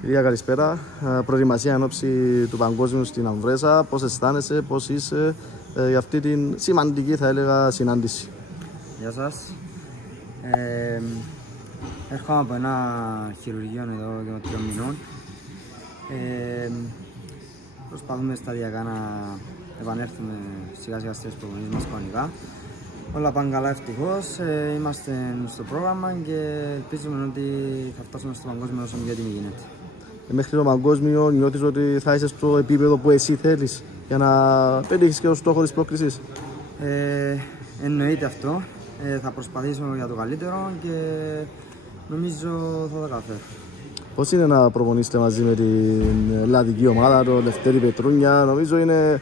Κυρία, καλησπέρα. Προετοιμασία εν ώψη του Παγκόσμιου στην Αμβρέσα. Πώς αισθάνεσαι, πώς είσαι για αυτή την σημαντική, θα έλεγα, συνάντηση? Γεια σας. Έρχομαι από ένα χειρουργείο εδώ και 3 μηνών. Προσπαθούμε σταδιακά να επανέλθουμε σιγά σιγά στις προπονήσεις μας κανονικά. Όλα πάνε καλά, ευτυχώς. Είμαστε στο πρόγραμμα και ελπίζουμε ότι θα φτάσουμε στο παγκόσμιο όσο πιο έτοιμοι γίνεται. Μέχρι το παγκόσμιο νιώθεις ότι θα είσαι στο επίπεδο που εσύ θέλεις για να πετύχεις και το στόχο της πρόκρισης? Εννοείται αυτό. Θα προσπαθήσω για το καλύτερο και νομίζω θα τα καταφέρω. Πώς είναι να προπονείστε μαζί με την ελλαδική ομάδα, το Λευτέρη Πετρούνια? Νομίζω είναι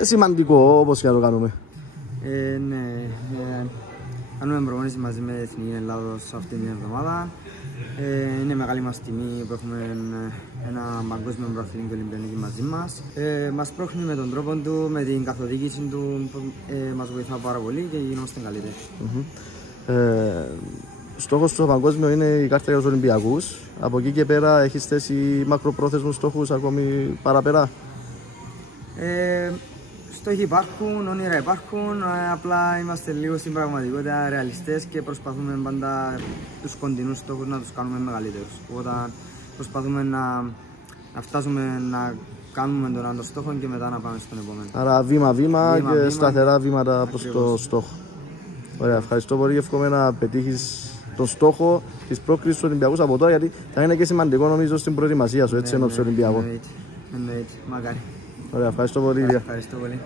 σημαντικό, όπως και να το κάνουμε. Ναι, κάνουμε προπονήσεις μαζί με Εθνική Ελλάδος αυτήν την εβδομάδα. Είναι μεγάλη μας τιμή που έχουμε ένα παγκόσμιο πρωταθλητή και Ολυμπιονίκη μαζί μας. Μας πρόχνει με τον τρόπο του, με την καθοδήγηση του, μας βοηθά πάρα πολύ και γινόμαστε καλύτεροι. Στόχος στο παγκόσμιο είναι η κάρτα για τους Ολυμπιακούς. Από εκεί και πέρα έχεις θέσει μακροπρόθεσμους στόχους ακόμη παραπέρα? Στόχοι υπάρχουν, όνειρα υπάρχουν, απλά είμαστε λίγο στην πραγματικότητα ρεαλιστές και προσπαθούμε πάντα τους κοντινούς στόχους να τους κάνουμε μεγαλύτερους. Όταν προσπαθούμε να φτάσουμε να κάνουμε τον άλλο στόχο και μετά να πάμε στον επόμενο. Άρα βήμα-βήμα και σταθερά βήματα προς το στόχο. Ωραία, ευχαριστώ πολύ και εύχομαι να πετύχεις τον στόχο της πρόκρισης στους Ολυμπιακούς από τώρα, γιατί θα είναι και σημαντικό νομίζω στην προετοιμασία σου, έτσι, ενώπιση Ολυμπιακών. Εννοείται, μακάρι. Ωραία, ευχαριστώ πολύ. Ευχαριστώ πολύ.